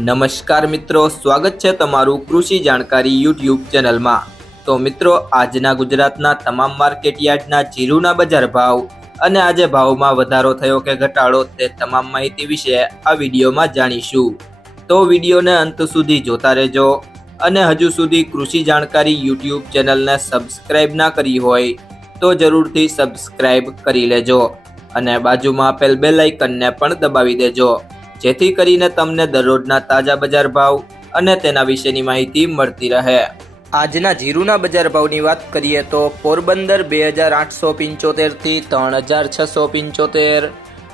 નમસ્કાર મિત્રો, સ્વાગત છે તમારું કૃષિ જાણકારી યુટ્યુબ ચેનલમાં। તો મિત્રો, આજના ગુજરાતના તમામ માર્કેટ યાર્ડના જીરુના બજાર ભાવ અને આજે ભાવમાં વધારો થયો કે ઘટાડો તે તમામ માહિતી વિશે આ વિડીયોમાં જાણીશું। તો વિડીયોને અંત સુધી જોતા રહેજો અને હજુ સુધી કૃષિ જાણકારી યુટ્યુબ ચેનલને સબસ્ક્રાઇબ ના કરી હોય તો જરૂરથી સબસ્ક્રાઇબ કરી લેજો અને બાજુમાં આપેલ બેલ આઇકનને પણ દબાવી દેજો, જેથી કરીને તમને દરરોજના તાજા બજાર ભાવ અને તેના વિશેની માહિતી મળતી રહે। આજના જીરુના બજાર ભાવની વાત કરીએ તો પોરબંદર 2875 થી 3675,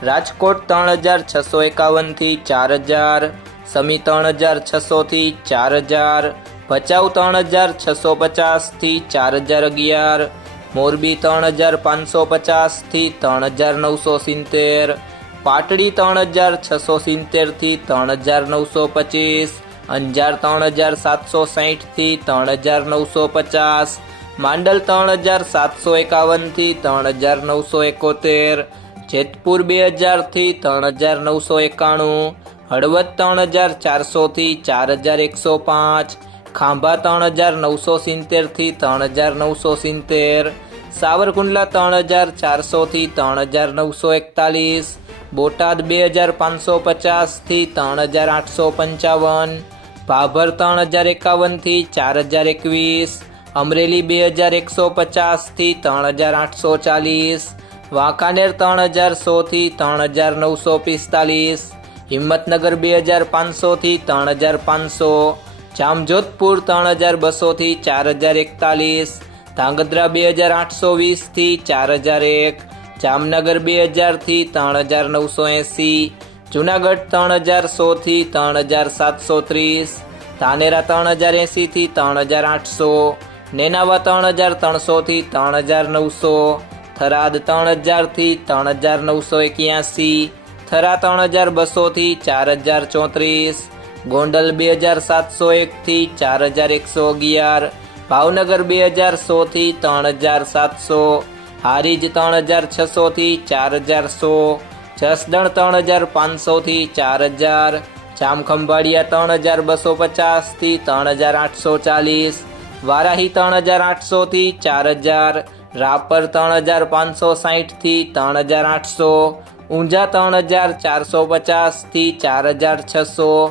રાજકોટ 3651 થી 4000, સમી 3600 થી 4000, ભચાઉ 3650 થી 4011, મોરબી 3550 થી 3970, પાટડી 3670 થી 3925, અંજાર 3760 થી 3950, માંડલ 3751 થી 3971, જેતપુર 2000 થી 3991, હળવદ 3400 થી 4105, ખાંભા 3970 થી 3970, સાવરકુંડલા 3400 થી 3941, બોટાદ 2550 થી 3855, ભાભર 3051 થી 4021, અમરેલી 2150 થી 3840, વાંકાનેર 3100 થી 3945, હિંમતનગર 2500 થી 3500, જામજોધપુર 3200 થી 4041, ધાંગધ્રા 2820 થી 4001, જામનગર 2000 થી 3980, જુનાગઢ 3100 થી 3730, ધાનેરા 3080 થી 3800, નેનાવા 3300 થી 3900, થરાદ 3000 થી 3981, થરા 3200 થી 4034, ગોંડલ 2701 થી 4111, ભાવનગર 2100 થી 3700, હારીજ 3600 થી 4100, જસદણ 3500 થી 4000, જામખંભાળિયા 3250 થી 3840, વારાહી 3800 થી 4000, રાપર 3560 થી 3800, ઊંઝા 3450 થી 4600,